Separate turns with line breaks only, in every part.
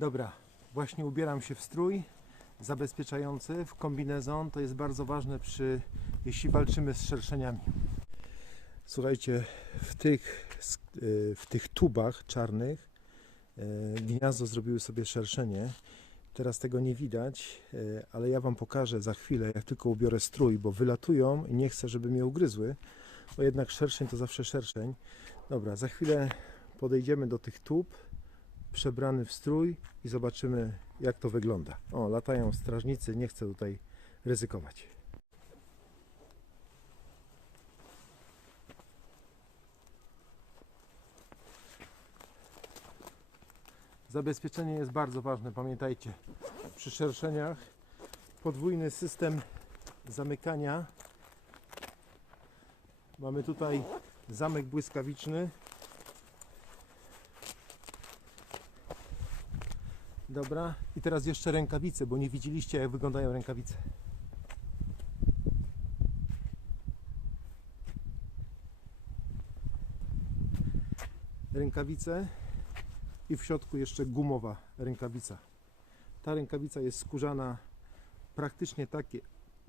Dobra, właśnie ubieram się w strój zabezpieczający, w kombinezon. To jest bardzo ważne przy, jeśli walczymy z szerszeniami. Słuchajcie, w tych, y, w tych tubach czarnych y, gniazdo zrobiły sobie szerszenie. Teraz tego nie widać, y, ale ja Wam pokażę za chwilę, jak tylko ubiorę strój, bo wylatują i nie chcę, żeby mnie ugryzły, bo jednak szerszeń to zawsze szerszeń. Dobra, za chwilę podejdziemy do tych tub, przebrany w strój i zobaczymy, jak to wygląda. O, latają strażnicy, nie chcę tutaj ryzykować. Zabezpieczenie jest bardzo ważne, pamiętajcie. Przy szerszeniach podwójny system zamykania. Mamy tutaj zamek błyskawiczny. Dobra, i teraz jeszcze rękawice, bo nie widzieliście jak wyglądają rękawice. Rękawice i w środku jeszcze gumowa rękawica. Ta rękawica jest skórzana praktycznie takie,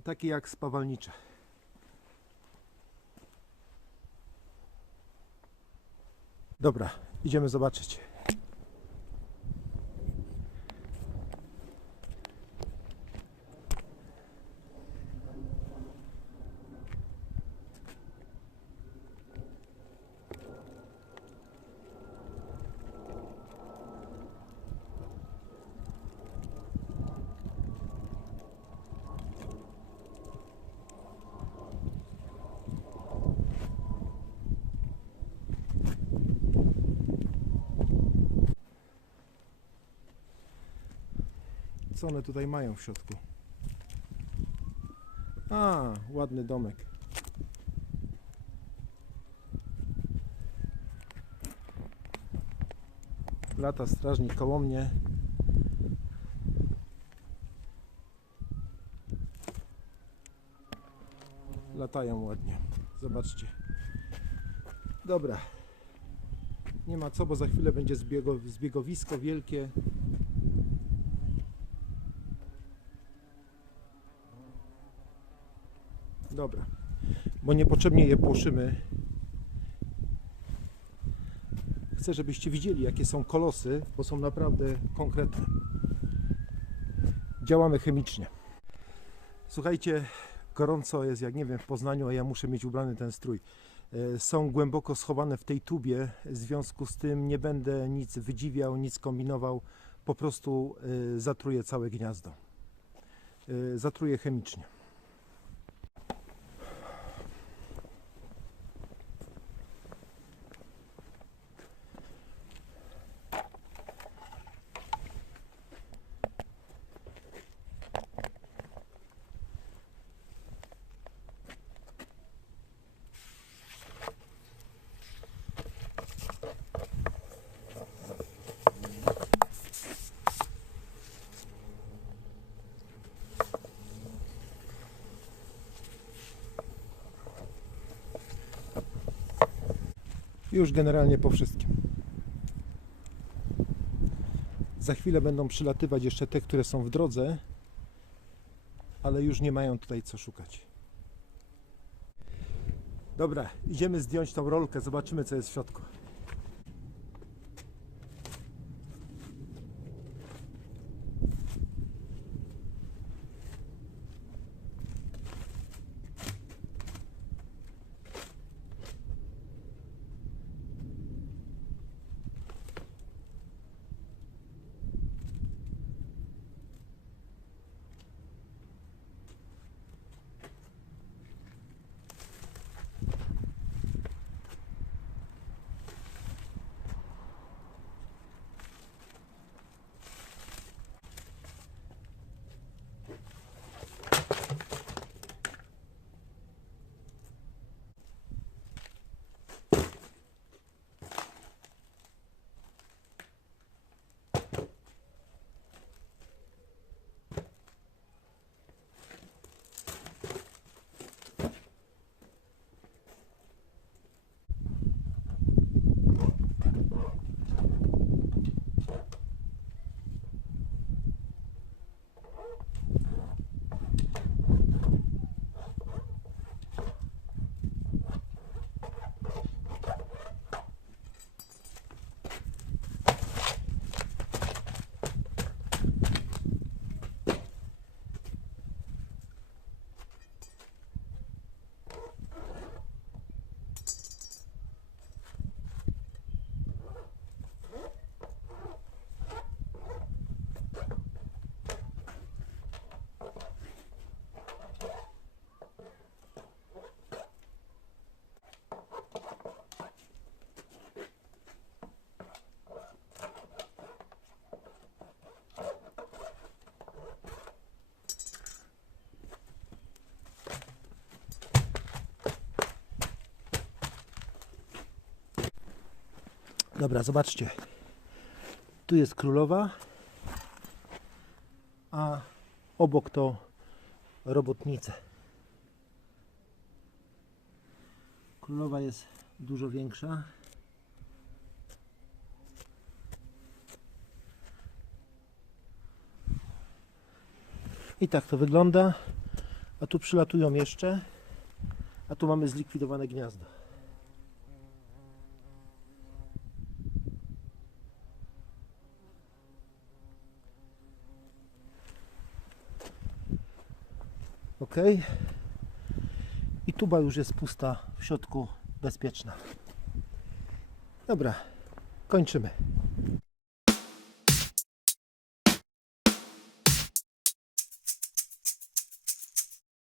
takie jak spawalnicze. Dobra, idziemy zobaczyć. Co one tutaj mają w środku? A, ładny domek. Lata strażnik koło mnie. Latają ładnie. Zobaczcie. Dobra. Nie ma co, bo za chwilę będzie zbiego, zbiegowisko wielkie. Dobra, bo niepotrzebnie je płoszymy. Chcę, żebyście widzieli, jakie są kolosy, bo są naprawdę konkretne. Działamy chemicznie. Słuchajcie, gorąco jest, jak nie wiem, w Poznaniu, a ja muszę mieć ubrany ten strój. E, Są głęboko schowane w tej tubie, w związku z tym nie będę nic wydziwiał, nic kombinował, po prostu e, zatruję całe gniazdo. E, Zatruję chemicznie. Już generalnie po wszystkim. Za chwilę będą przylatywać jeszcze te, które są w drodze, ale już nie mają tutaj co szukać. Dobra, idziemy zdjąć tą rolkę, zobaczymy co jest w środku. Dobra, zobaczcie. Tu jest królowa, a obok to robotnice. Królowa jest dużo większa. I tak to wygląda. A tu przylatują jeszcze. A tu mamy zlikwidowane gniazdo. Ok. I tuba już jest pusta, w środku bezpieczna. Dobra, kończymy.